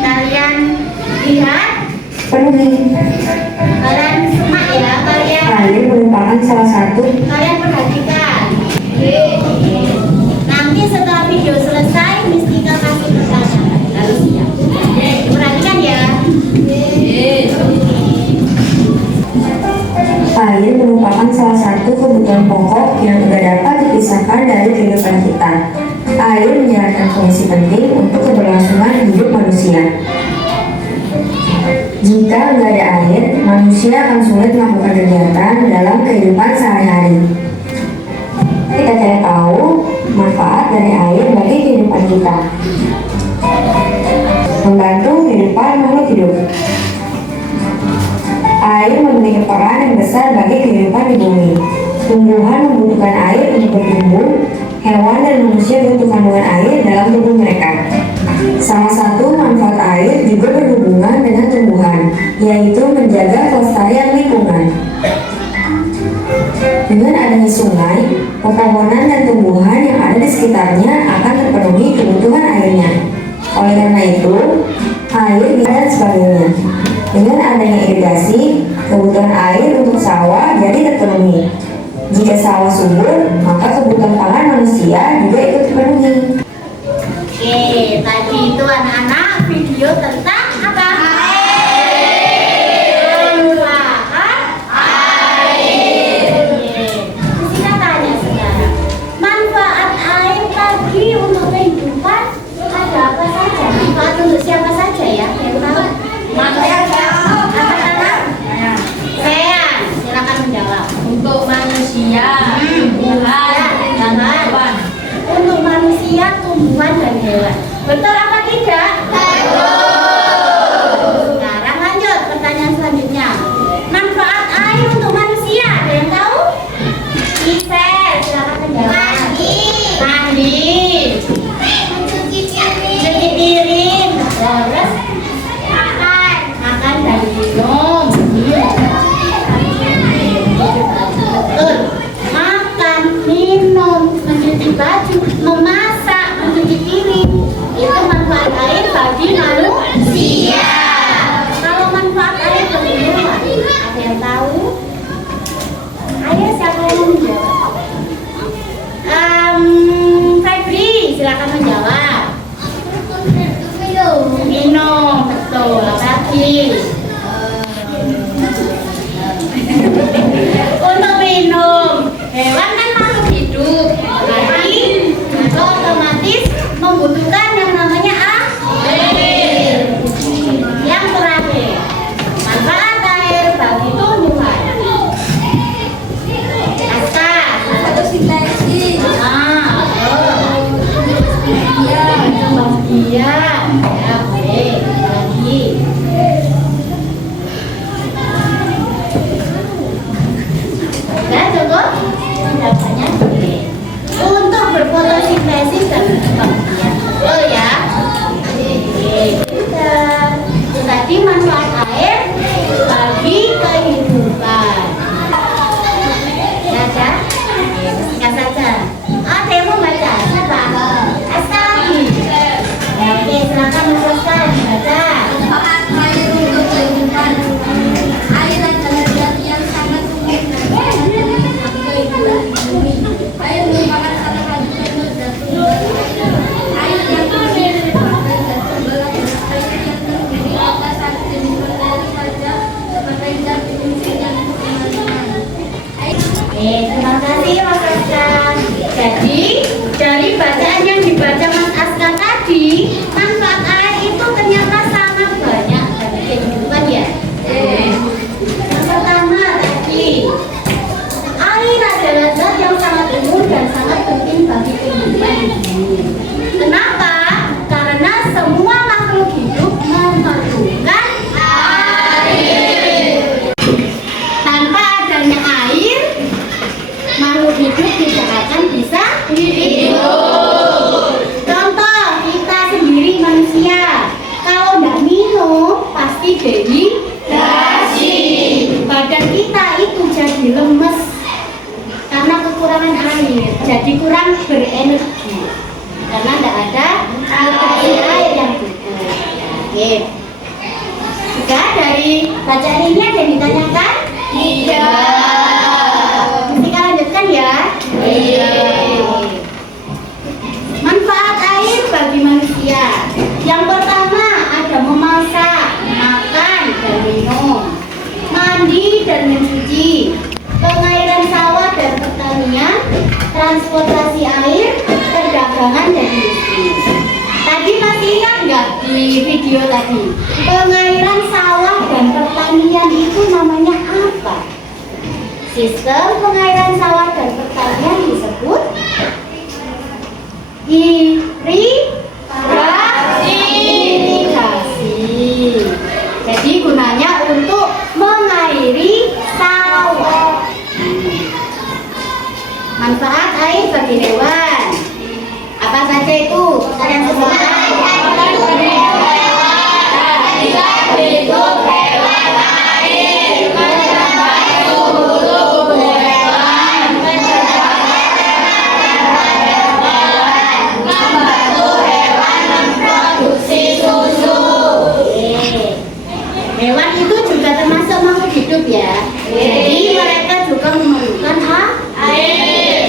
Kalian lihat, Penuhi. kalian semak ya, kalian Air merupakan salah satu. kalian perhatikan. Nanti setelah video selesai, Mistika kasih pertanyaan. Lalu siap. Perhatikan ya. Air merupakan salah satu kebutuhan pokok yang tidak dapat dipisahkan dari kehidupan kita. Air menjalankan fungsi penting untuk keberlangsungan hidup manusia. Jika tidak ada air, manusia akan sulit melakukan kegiatan dalam kehidupan sehari-hari. Kita cari tahu manfaat dari air bagi kehidupan kita. Membantu kehidupan makhluk hidup. Air memiliki peran yang besar bagi kehidupan di bumi. Tumbuhan membutuhkan air untuk bertumbuh, hewan dan manusia butuh kandungan air dalam tubuh mereka. Salah satu manfaat air juga berhubungan dengan tumbuhan, yaitu menjaga kelestarian lingkungan. Dengan adanya sungai, pepohonan dan tumbuhan yang ada di sekitarnya akan terpenuhi kebutuhan airnya. Oleh karena itu, air dan sebagainya. Dengan adanya irigasi, kebutuhan air untuk sawah jadi terpenuhi. Jika sawah subur, maka kebutuhan pangan manusia juga ikut terpenuhi. Oke, tadi itu anak-anak video tentang apa? Manfaat air. Terus kita tanya sekarang, manfaat air tadi untuk kehidupan ada apa saja? Manfaat untuk siapa saja ya? Yang tahu? Manfaat anak-anak? Saya, silakan menjawab. Untuk manusia, tumbuhan, dan hewan. Untuk manusia, tumbuhan dan hewan. Betul apa tidak? Betul. Sekarang lanjut pertanyaan selanjutnya. Manfaat air untuk manusia, ada yang tahu? Bisa, silakan menjawab. Mandi. Mencuci piring. Terus makan dan minum. Betul. Makan, minum, mencuci baju, memasak, mencuci piring. Itu manfaat air bagi manusia. Kalau manfaat air bagi hewan, ada yang tahu? Ayo siapa yang menjawab? Febri, silakan menjawab. Minum, betul. Lagi. Untuk minum, hewan kan makhluk hidup, jadi maka otomatis membutuhkan yang namanya air. Yang terakhir, manfaat air bagi tumbuhan. Asta, Fotosintesis. Iya, ya baik. Lagi. Sudah cukup? Jawabannya oke. Untuk berfotosintesis dan berkembang. Oh ya. Oke. Sudah. Itu tadi manfaat air bagi kehidupan. Ya kan? Oke, singkat saja. Ada yang mau baca? Siapa? Asta lagi. Ya, oke, silakan meneruskan. Oke. Sudah dari bacaan ini ada yang ditanyakan? Tidak. Kita lanjutkan ya. Iya. Manfaat air bagi manusia. Yang pertama ada memasak, makan dan minum, mandi dan mencuci, pengairan sawah dan pertanian, transportasi air, perdagangan dan industri. Tadi masih ingat nggak di video tadi? Pengairan sawah dan pertanian itu namanya apa? Sistem pengairan sawah dan pertanian disebut irigasi. Jadi gunanya untuk mengairi sawah. Manfaat air bagi hewan. Apa saja itu? Kalian sebutkan. Hewan itu juga termasuk makhluk hidup ya. Jadi mereka juga memerlukan air.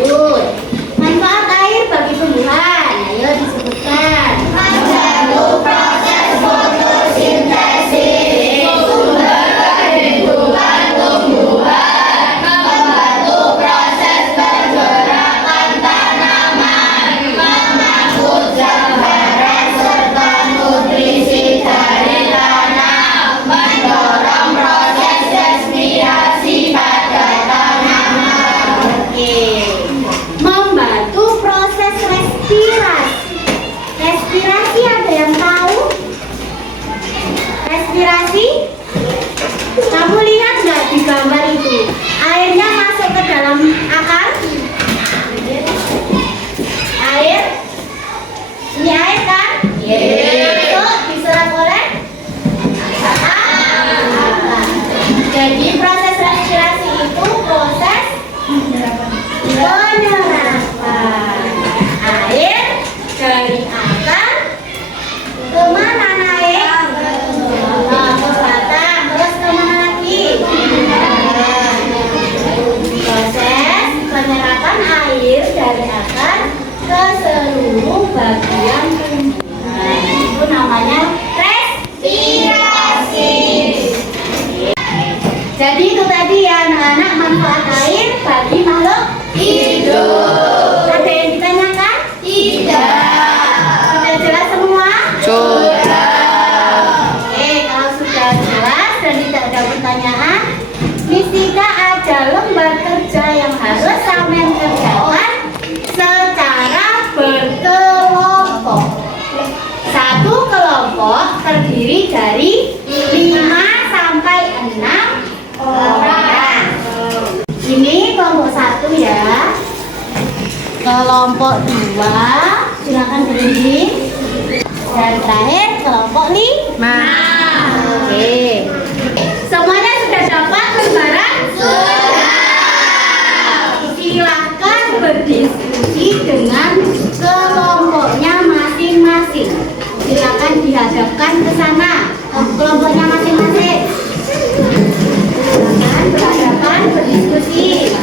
Lanjut. Manfaat air bagi tumbuhan. Ayo disebutkan. Membantu proses fotosintesis, sumber kehidupan tumbuhan, membantu proses pergerakan tanaman, memasukkan beres serta nutrisi dari tanah, mendorong proses respirasi pada tanaman. Oke. Membantu proses respirasi. Respirasi ada yang tahu? Respirasi? Kamu lihat nggak di gambar itu? Airnya masuk ke dalam akar? Air? Ini air kan? Masuk diserap oleh apa? Jadi proses respirasi itu proses penyerapan air dari akar kemana naik? Ke batang, terus kemana lagi? Proses penyerapan air dari akar ke seluruh bagian tumbuhan. Itu namanya respirasi. Jadi itu tadi ya anak-anak manfaat air bagi makhluk Hidup. Ada yang ditanyakan? Tidak. Sudah jelas semua? Sudah. Oke, kalau sudah jelas dan tidak ada pertanyaan, Miss Tika ada lembar kerja yang harus sampean kerjakan secara berkelompok. Satu kelompok terdiri dari 5 sampai 6 orang. Ini kelompok 1 ya. Kelompok 2 silakan berdiri. Dan terakhir kelompok 5. Oke. Semuanya sudah dapat lembaran? Silakan berdiskusi dengan kelompoknya masing-masing. Silakan dihadapkan ke sana kelompoknya masing-masing. Silakan berhadapan berdiskusi.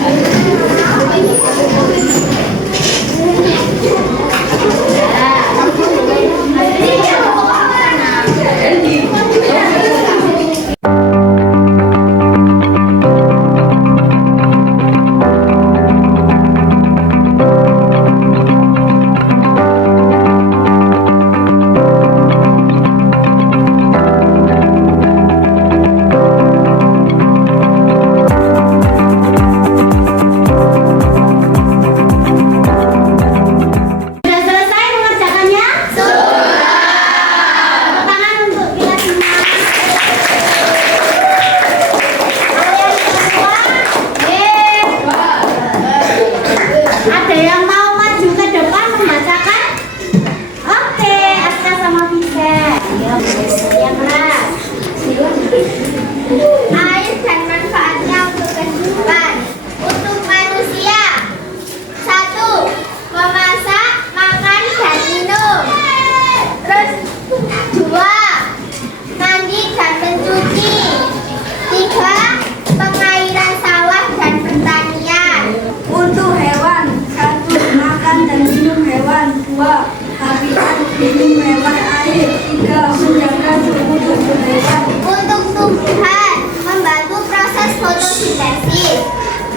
habitat minum hewan air. 3. Menjaga suhu tubuh hewan. Untuk tumbuhan, membantu proses fotosintesis.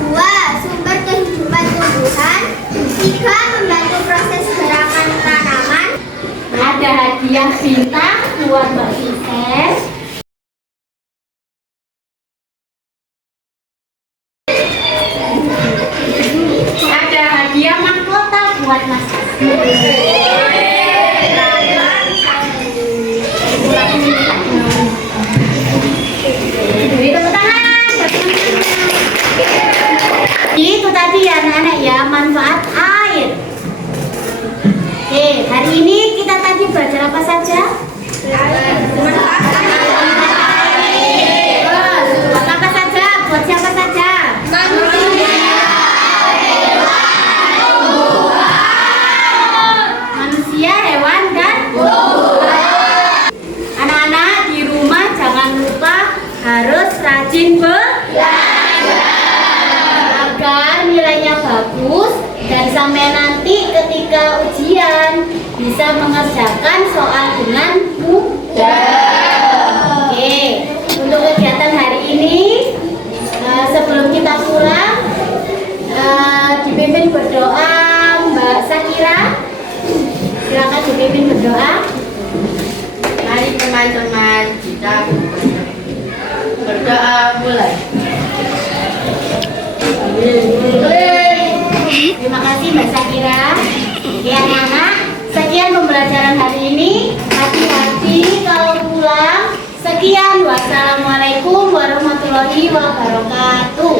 2. Sumber kehidupan tumbuhan. 3. Membantu proses gerakan tanaman. Ada hadiah bintang buat Mbak Sises. Ada hadiah mahkota buat Mas Beri tepuk tangan. Itu tadi ya anak-anak ya, manfaat air. Oke, hari ini kita tadi belajar apa saja? Buat apa saja? Buat siapa saja? Manusia, hewan, dan anak-anak di rumah jangan lupa harus rajin belajar agar nilainya bagus dan sampai nanti ketika ujian bisa mengerjakan soal dengan mudah. Oke, untuk kegiatan hari ini sebelum kita pulang dipimpin berdoa Mbak Sakira. Silakan dipimpin berdoa. Mari teman-teman kita berdoa mulai. Terima kasih Mbak Sakira. Ya anak-anak, sekian pembelajaran hari ini. Hati-hati kalau pulang. Sekian, wassalamualaikum warahmatullahi wabarakatuh.